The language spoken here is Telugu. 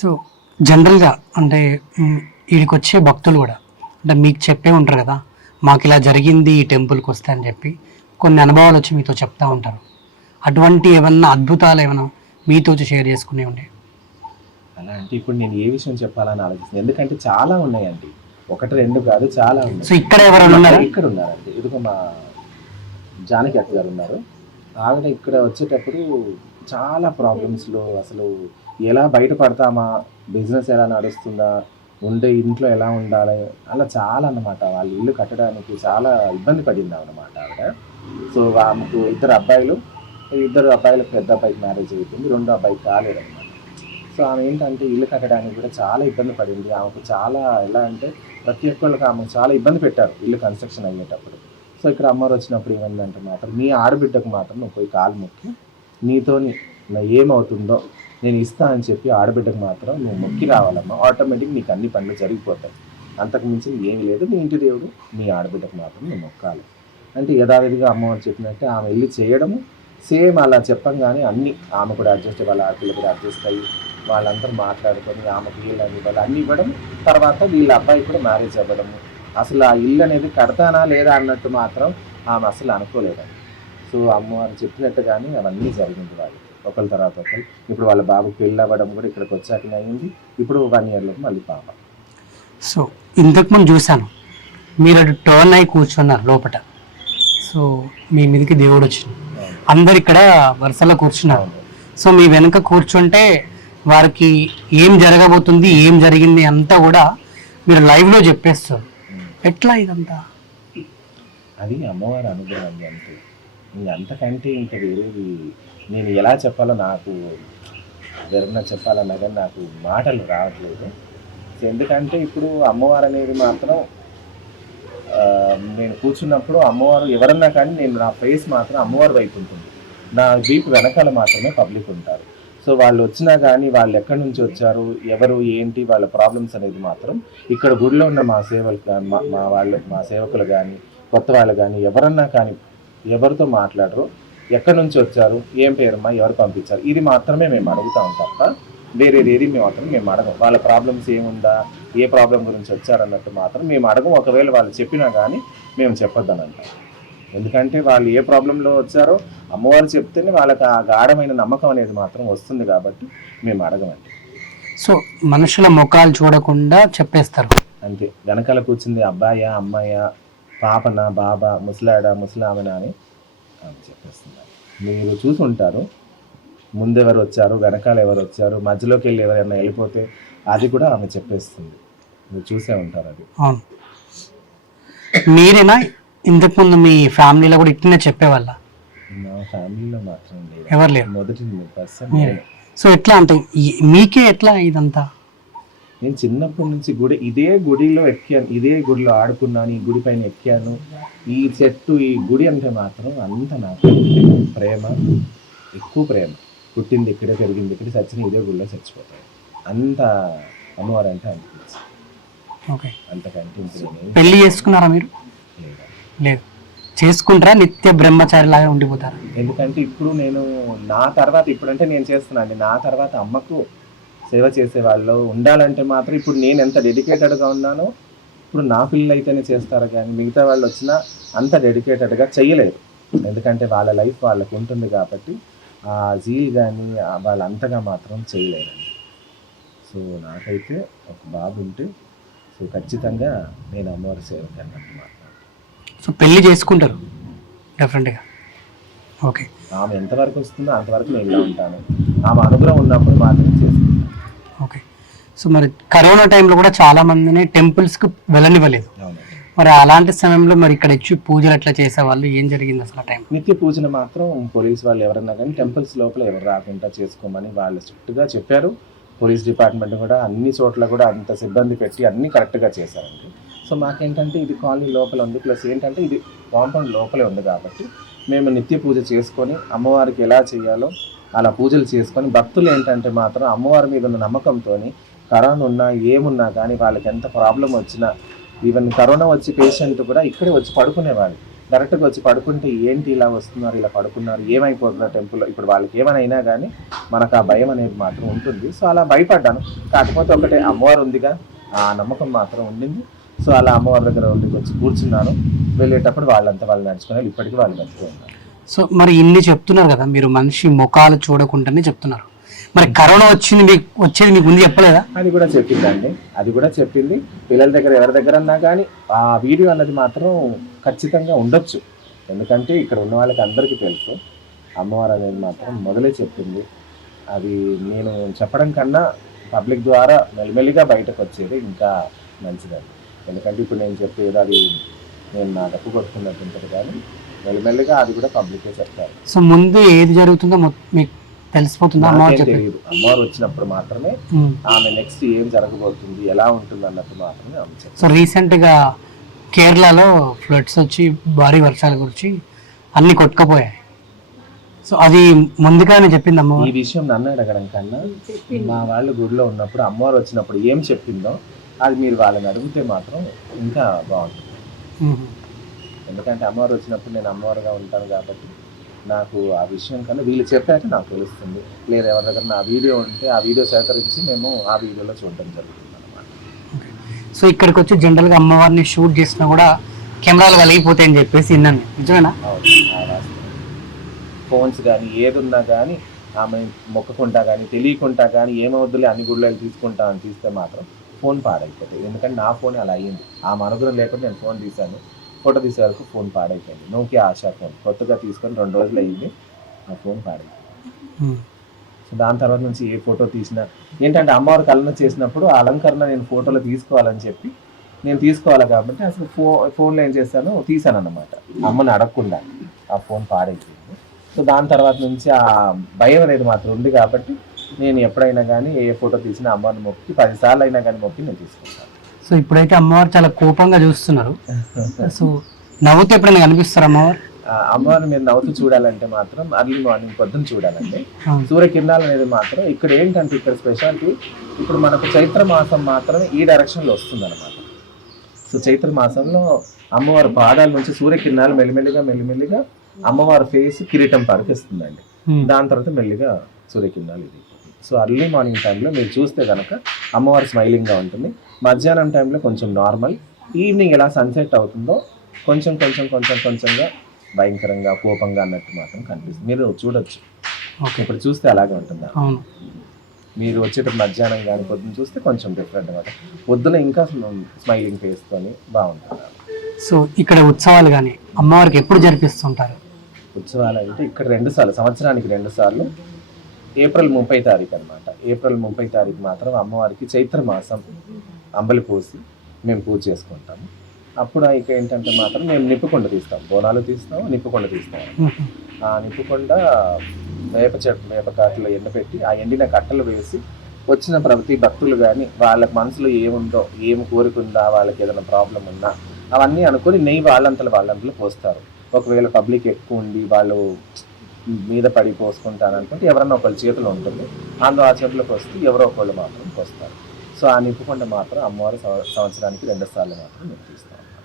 సో జనరల్గా అంటే వీడికి వచ్చే భక్తులు కూడా అంటే మీకు చెప్పే ఉంటారు కదా మాకు ఇలా జరిగింది ఈ టెంపుల్కి వస్తే అని చెప్పి కొన్ని అనుభవాలు వచ్చి మీతో చెప్తా ఉంటారు అటువంటి ఏమన్నా అద్భుతాలు ఏమైనా మీతో షేర్ చేసుకునే ఉండే అలా అంటే ఇప్పుడు నేను ఏ విషయం చెప్పాలని ఆలోచిస్తుంది ఎందుకంటే చాలా ఉన్నాయండి ఒకటి రెండు కాదు చాలా ఉన్నాయి సో ఇక్కడ ఎవరైనా ఉన్నారు ఇక్కడ ఉన్నారండి ఇదిగో మా జానకి అక్క గారు ఉన్నారు ఆవిడ ఇక్కడ వచ్చేటప్పుడు చాలా ప్రాబ్లమ్స్లో అసలు ఎలా బయటపడతామా బిజినెస్ ఎలా నడుస్తుందా ఉండే ఇంట్లో ఎలా ఉండాలి అలా చాలా అన్నమాట వాళ్ళు ఇల్లు కట్టడానికి చాలా ఇబ్బంది పడింది అనమాట ఆవిడ సో ఆమెకు ఇద్దరు అబ్బాయిలు ఇద్దరు అబ్బాయిలకు పెద్ద అబ్బాయికి మ్యారేజ్ అయిపోయింది రెండో అబ్బాయికి అనమాట సో ఆమె ఏంటంటే ఇల్లు కట్టడానికి కూడా చాలా ఇబ్బంది పడింది ఆమెకు చాలా ఎలా అంటే ప్రతి ఒక్కళ్ళకి ఆమె చాలా ఇబ్బంది పెట్టారు ఇల్లు కన్స్ట్రక్షన్ అయ్యేటప్పుడు సో ఇక్కడ అమ్మవారు వచ్చినప్పుడు ఏమైందంటే మాత్రం మీ ఆడబిడ్డకు మాత్రం నువ్వు పోయి కాలు మొక్కి నీతోని ఏమవుతుందో నేను ఇస్తా అని చెప్పి ఆడబిడ్డకు మాత్రం నువ్వు మొక్కి రావాలమ్మా ఆటోమేటిక్ నీకు అన్ని పనులు జరిగిపోతాయి మించి ఏం లేదు మీ ఇంటి దేవుడు మీ ఆడబిడ్డకు మాత్రం నువ్వు మొక్కాలి అంటే యథావిధిగా అమ్మవారు చెప్పినట్టే ఆమె వెళ్ళి చేయడము సేమ్ అలా చెప్పంగానే అన్ని ఆమె కూడా అడ్జస్ట్ వాళ్ళ ఆడపిల్ల కూడా అడ్జస్ట్ అయ్యి వాళ్ళందరూ మాట్లాడుకొని ఆమెకు వీళ్ళని ఇవ్వాలి అన్ని ఇవ్వడం తర్వాత వీళ్ళ అబ్బాయి కూడా మ్యారేజ్ అవ్వడము అసలు ఆ ఇల్లు అనేది కడతానా లేదా అన్నట్టు మాత్రం ఆమె అసలు అనుకోలేదండి సో అమ్మవారు కానీ అవన్నీ జరిగింది వాళ్ళకి ఒకరి తర్వాత ఒకరు ఇప్పుడు వాళ్ళ బాబు పెళ్ళి అవ్వడం కూడా ఇక్కడికి వచ్చాకనే అయింది ఇప్పుడు వన్ ఇయర్లో మళ్ళీ పాప సో ఇంతకు ముందు చూశాను మీరు అటు టర్న్ అయి కూర్చున్నారు లోపట సో మీ మీదకి దేవుడు వచ్చింది అందరు ఇక్కడ వరుసలో కూర్చున్నారు సో మీ వెనుక కూర్చుంటే వారికి ఏం జరగబోతుంది ఏం జరిగింది అంతా కూడా మీరు లైవ్లో చెప్పేస్తారు ఎట్లా ఇదంతా అది అమ్మవారి అనుగ్రహం అంతే అంతకంటే ఇంకా వేరేది నేను ఎలా చెప్పాలో నాకు ఎవరన్నా చెప్పాలన్నా కానీ నాకు మాటలు రావట్లేదు ఎందుకంటే ఇప్పుడు అమ్మవారు అనేది మాత్రం నేను కూర్చున్నప్పుడు అమ్మవారు ఎవరన్నా కానీ నేను నా ఫేస్ మాత్రం అమ్మవారి వైపు ఉంటుంది నా జీప్ వెనకాల మాత్రమే పబ్లిక్ ఉంటారు సో వాళ్ళు వచ్చినా కానీ వాళ్ళు ఎక్కడి నుంచి వచ్చారు ఎవరు ఏంటి వాళ్ళ ప్రాబ్లమ్స్ అనేది మాత్రం ఇక్కడ గుడిలో ఉన్న మా సేవలు మా వాళ్ళు మా సేవకులు కానీ కొత్త వాళ్ళు కానీ ఎవరన్నా కానీ ఎవరితో మాట్లాడరు ఎక్కడి నుంచి వచ్చారు ఏం పేరమ్మా ఎవరు పంపించారు ఇది మాత్రమే మేము అడుగుతాం తప్ప వేరేది ఏది మేము మాత్రం మేము అడగం వాళ్ళ ప్రాబ్లమ్స్ ఏముందా ఏ ప్రాబ్లం గురించి వచ్చారన్నట్టు మాత్రం మేము అడగం ఒకవేళ వాళ్ళు చెప్పినా కానీ మేము చెప్పొద్దని ఎందుకంటే వాళ్ళు ఏ ప్రాబ్లంలో వచ్చారో అమ్మవారు చెప్తేనే వాళ్ళకి ఆ గాఢమైన నమ్మకం అనేది మాత్రం వస్తుంది కాబట్టి మేము అడగమండి సో మనుషుల ముఖాలు చూడకుండా చెప్పేస్తారు అంతే వెనకాల కూర్చుంది అబ్బాయా అమ్మాయా పాపన బాబా ముసలాడ ముసలామన అని ఆమె చెప్పేస్తున్నారు మీరు చూసుంటారు ముందెవరు వచ్చారు వెనకాల ఎవరు వచ్చారు మధ్యలోకి వెళ్ళి ఎవరైనా వెళ్ళిపోతే అది కూడా ఆమె చెప్పేస్తుంది మీరు చూసే ఉంటారు అది అవును మీరేనా ఇంతకుముందు మీ ఫ్యామిలీలో కూడా ఇట్లనే చెప్పేవాళ్ళ మా ఫ్యామిలీలో మాత్రం లేదు ఎవరు లేరు మొదటి సో ఎట్లా అంటే మీకే ఎట్లా ఇదంతా నేను చిన్నప్పటి నుంచి గుడి ఇదే గుడిలో ఎక్కాను ఇదే గుడిలో ఆడుకున్నాను ఈ గుడి పైన ఎక్కాను ఈ చెట్టు ఈ గుడి అంటే మాత్రం అంత నాకు ప్రేమ ఎక్కువ ప్రేమ పుట్టింది ఇక్కడే పెరిగింది ఇక్కడే చచ్చిన ఇదే గుడిలో చచ్చిపోతాను అంత అమ్మవారు అంటే అనిపించింది ఓకే పెళ్లి చేసుకున్నారా మీరు లేదు చేసుకుంటారా నిత్య బ్రహ్మచారి లాగా ఉండిపోతారా ఎందుకంటే ఇప్పుడు నేను నా తర్వాత ఇప్పుడంటే నేను చేస్తున్నాను నా తర్వాత అమ్మకు సేవ చేసే వాళ్ళు ఉండాలంటే మాత్రం ఇప్పుడు నేను ఎంత డెడికేటెడ్గా ఉన్నానో ఇప్పుడు నా పిల్లలు అయితేనే చేస్తారు కానీ మిగతా వాళ్ళు వచ్చినా అంత డెడికేటెడ్గా చేయలేరు ఎందుకంటే వాళ్ళ లైఫ్ వాళ్ళకు ఉంటుంది కాబట్టి ఆ జీల్ కానీ వాళ్ళు అంతగా మాత్రం చేయలేరండి సో నాకైతే ఒక బాబు ఉంటే సో ఖచ్చితంగా నేను అమ్మవారి సేవకి అన్నట్టు మాట్లాడుతాను సో పెళ్ళి చేసుకుంటారు డెఫినెట్గా ఓకే ఆమె ఎంతవరకు వస్తుందో అంతవరకు నేను ఉంటాను ఆమె అనుగ్రహం ఉన్నప్పుడు మాత్రం చేస్తాను సో మరి కరోనా టైంలో కూడా చాలా మందిని కు వెళ్ళనివ్వలేదు మరి అలాంటి సమయంలో మరి ఇక్కడ ఇచ్చి పూజలు ఎట్లా చేసేవాళ్ళు ఏం జరిగింది అసలు టైం నిత్య పూజలు మాత్రం పోలీస్ వాళ్ళు ఎవరన్నా కానీ టెంపుల్స్ లోపల ఎవరు రాకుండా చేసుకోమని వాళ్ళు గా చెప్పారు పోలీస్ డిపార్ట్మెంట్ కూడా అన్ని చోట్ల కూడా అంత సిబ్బంది పెట్టి అన్ని కరెక్ట్గా చేశారండి సో మాకేంటంటే ఇది కాలనీ లోపల ఉంది ప్లస్ ఏంటంటే ఇది కాంపౌండ్ లోపలే ఉంది కాబట్టి మేము నిత్య పూజ చేసుకొని అమ్మవారికి ఎలా చేయాలో అలా పూజలు చేసుకొని భక్తులు ఏంటంటే మాత్రం అమ్మవారి మీద ఉన్న నమ్మకంతో కరోనా ఉన్నా ఏమున్నా కానీ వాళ్ళకి ఎంత ప్రాబ్లం వచ్చినా ఈవెన్ కరోనా వచ్చి పేషెంట్ కూడా ఇక్కడే వచ్చి పడుకునేవాళ్ళు డైరెక్ట్గా వచ్చి పడుకుంటే ఏంటి ఇలా వస్తున్నారు ఇలా పడుకున్నారు ఏమైపోతున్నారు టెంపుల్లో ఇప్పుడు వాళ్ళకి ఏమైనా కానీ మనకు ఆ భయం అనేది మాత్రం ఉంటుంది సో అలా భయపడ్డాను కాకపోతే ఒకటే అమ్మవారు ఉందిగా ఆ నమ్మకం మాత్రం ఉండింది సో అలా అమ్మవారి దగ్గర ఉండి వచ్చి కూర్చున్నాను వెళ్ళేటప్పుడు వాళ్ళంతా వాళ్ళు నడుచుకున్నారు ఇప్పటికీ వాళ్ళు నడుచుకున్నారు సో మరి ఇన్ని చెప్తున్నారు కదా మీరు మనిషి ముఖాలు చూడకుండానే చెప్తున్నారు మరి కరోనా వచ్చింది మీకు వచ్చేది మీకు ఉంది చెప్పలేదా అది కూడా చెప్పిందండి అది కూడా చెప్పింది పిల్లల దగ్గర ఎవరి దగ్గర అన్నా కానీ ఆ వీడియో అన్నది మాత్రం ఖచ్చితంగా ఉండొచ్చు ఎందుకంటే ఇక్కడ ఉన్న వాళ్ళకి అందరికీ తెలుసు అమ్మవారు అనేది మాత్రం మొదలే చెప్పింది అది నేను చెప్పడం కన్నా పబ్లిక్ ద్వారా మెల్లిమెల్లిగా బయటకు వచ్చేది ఇంకా మంచిదండి ఎందుకంటే ఇప్పుడు నేను చెప్పేది అది నేను నా తప్పు కొడుతున్నట్టు ఉంటుంది కానీ మెల్లిమెల్లిగా అది కూడా పబ్లికే చెప్తారు సో ముందు ఏది జరుగుతుందో మీకు తెలిసిపోతుంది అమ్మవారు అమ్మవారు వచ్చినప్పుడు మాత్రమే ఆమె నెక్స్ట్ ఏం జరగబోతుంది ఎలా ఉంటుంది అన్నట్టు మాత్రమే సో రీసెంట్ గా కేరళలో ఫ్లడ్స్ వచ్చి భారీ వర్షాల గురించి అన్ని కొట్టుకపోయాయి సో అది ముందుగానే చెప్పింది అమ్మ ఈ విషయం నన్ను అడగడం కన్నా మా వాళ్ళు గుడిలో ఉన్నప్పుడు అమ్మవారు వచ్చినప్పుడు ఏం చెప్పిందో అది మీరు వాళ్ళని అడిగితే మాత్రం ఇంకా బాగుంటుంది ఎందుకంటే అమ్మవారు వచ్చినప్పుడు నేను అమ్మవారుగా ఉంటాను కాబట్టి నాకు ఆ విషయం కన్నా వీళ్ళు చెప్పాక నాకు తెలుస్తుంది లేదా ఎవరి దగ్గర నా వీడియో ఉంటే ఆ వీడియో సేకరించి మేము ఆ వీడియోలో చూడడం జరుగుతుంది అనమాట సో ఇక్కడికి వచ్చి జనరల్గా అమ్మవారిని షూట్ చేసినా కూడా కెమెరాలు కలిగిపోతాయని చెప్పేసి విన్నాను నిజమేనా ఫోన్స్ కానీ ఏది ఉన్నా కానీ ఆమె మొక్కకుండా కానీ తెలియకుండా కానీ ఏమవుద్దులే అన్ని గుళ్ళకి తీసుకుంటా అని తీస్తే మాత్రం ఫోన్ పాడైపోతుంది ఎందుకంటే నా ఫోన్ అలా అయ్యింది ఆ మనుగురం లేకుండా నేను ఫోన్ తీశాను ఫోటో తీసే వరకు ఫోన్ పాడైపోయింది నోకే ఆశా ఫోన్ కొత్తగా తీసుకొని రెండు రోజులు అయ్యింది ఆ ఫోన్ పాడైపోయింది సో దాని తర్వాత నుంచి ఏ ఫోటో తీసినా ఏంటంటే అమ్మవారి కలన చేసినప్పుడు ఆ అలంకరణ నేను ఫోటోలో తీసుకోవాలని చెప్పి నేను తీసుకోవాలి కాబట్టి అసలు ఫో ఫోన్లో ఏం చేస్తాను తీసాను అనమాట అమ్మని అడగకుండా ఆ ఫోన్ పాడైపోయింది సో దాని తర్వాత నుంచి ఆ భయం అనేది మాత్రం ఉంది కాబట్టి నేను ఎప్పుడైనా కానీ ఏ ఫోటో తీసినా అమ్మని మొక్కి పదిసార్లు అయినా కానీ మొక్కి నేను తీసుకుంటాను సో ఇప్పుడైతే అమ్మవారు చాలా కోపంగా చూస్తున్నారు సో నవ్వుతూ ఎప్పుడైనా కనిపిస్తారు అమ్మవారు అమ్మవారిని మీరు నవ్వుతూ చూడాలంటే మాత్రం అర్లీ మార్నింగ్ పొద్దున చూడాలండి సూర్యకిరణాలు అనేది మాత్రం ఇక్కడ ఏంటంటే ఇక్కడ స్పెషాలిటీ ఇప్పుడు మనకు చైత్ర మాసం మాత్రం ఈ డైరెక్షన్లో వస్తుంది అనమాట సో చైత్ర మాసంలో అమ్మవారి పాదాల నుంచి సూర్యకిరణాలు మెల్లిమెల్లిగా మెల్లిమెల్లిగా అమ్మవారి ఫేస్ కిరీటం పరకిస్తుందండి దాని తర్వాత మెల్లిగా సూర్యకిరణాలు ఇది సో అర్లీ మార్నింగ్ టైంలో మీరు చూస్తే కనుక అమ్మవారు స్మైలింగ్గా ఉంటుంది మధ్యాహ్నం టైంలో కొంచెం నార్మల్ ఈవినింగ్ ఎలా సన్సెట్ అవుతుందో కొంచెం కొంచెం కొంచెం కొంచెంగా భయంకరంగా కోపంగా అన్నట్టు మాత్రం కనిపిస్తుంది మీరు చూడొచ్చు ఓకే ఇప్పుడు చూస్తే అలాగే ఉంటుందా అవును మీరు వచ్చేటప్పుడు మధ్యాహ్నం కానీ పొద్దున్న చూస్తే కొంచెం డిఫరెంట్ అనమాట పొద్దున ఇంకా స్మైలింగ్ ఫేస్తోని బాగుంటుంది సో ఇక్కడ ఉత్సవాలు కానీ అమ్మవారికి ఎప్పుడు జరిపిస్తుంటారు ఉత్సవాలు అంటే ఇక్కడ రెండు సార్లు సంవత్సరానికి రెండు సార్లు ఏప్రిల్ ముప్పై తారీఖు అనమాట ఏప్రిల్ ముప్పై తారీఖు మాత్రం అమ్మవారికి చైత్ర మాసం అంబలి పోసి మేము పూజ చేసుకుంటాము అప్పుడు ఇక ఏంటంటే మాత్రం మేము నిప్పుకొండ తీస్తాం బోనాలు తీస్తాం నిప్పుకొండ తీస్తాం ఆ నిప్పుకొండ వేప చెట్టు వేప కాటలో ఎండబెట్టి ఆ ఎండిన కట్టలు వేసి వచ్చిన ప్రతి భక్తులు కానీ వాళ్ళ మనసులో ఏముందో ఏం ఉందా వాళ్ళకి ఏదైనా ప్రాబ్లం ఉందా అవన్నీ అనుకుని నెయ్యి వాళ్ళంతలో వాళ్ళంతలో పోస్తారు ఒకవేళ పబ్లిక్ ఎక్కువ ఉండి వాళ్ళు మీద పడి పోసుకుంటాను అనుకుంటే ఎవరన్నా ఒకళ్ళ చేతిలో ఉంటుంది అందులో ఆ చేతులకు వస్తే ఎవరో ఒకళ్ళు మాత్రం పోస్తారు సో ఆ నింపుకుంటే మాత్రం అమ్మవారి సంవత్సరానికి రెండు సార్లు మాత్రం నింపిస్తాం